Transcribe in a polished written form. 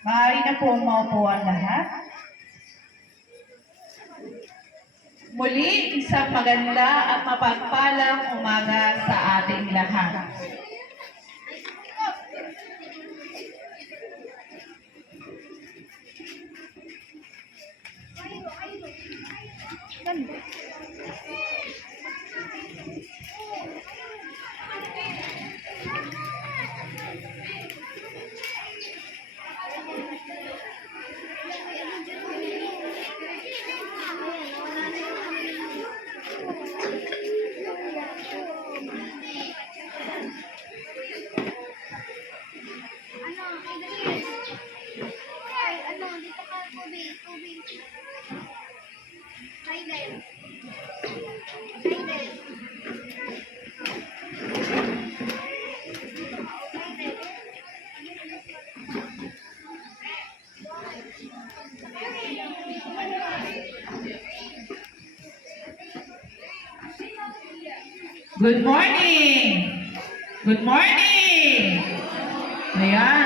Maaari na po maupo ang lahat. Muli, isang maganda at mapagpalang umaga sa ating lahat. Good morning! Good morning! Ayan.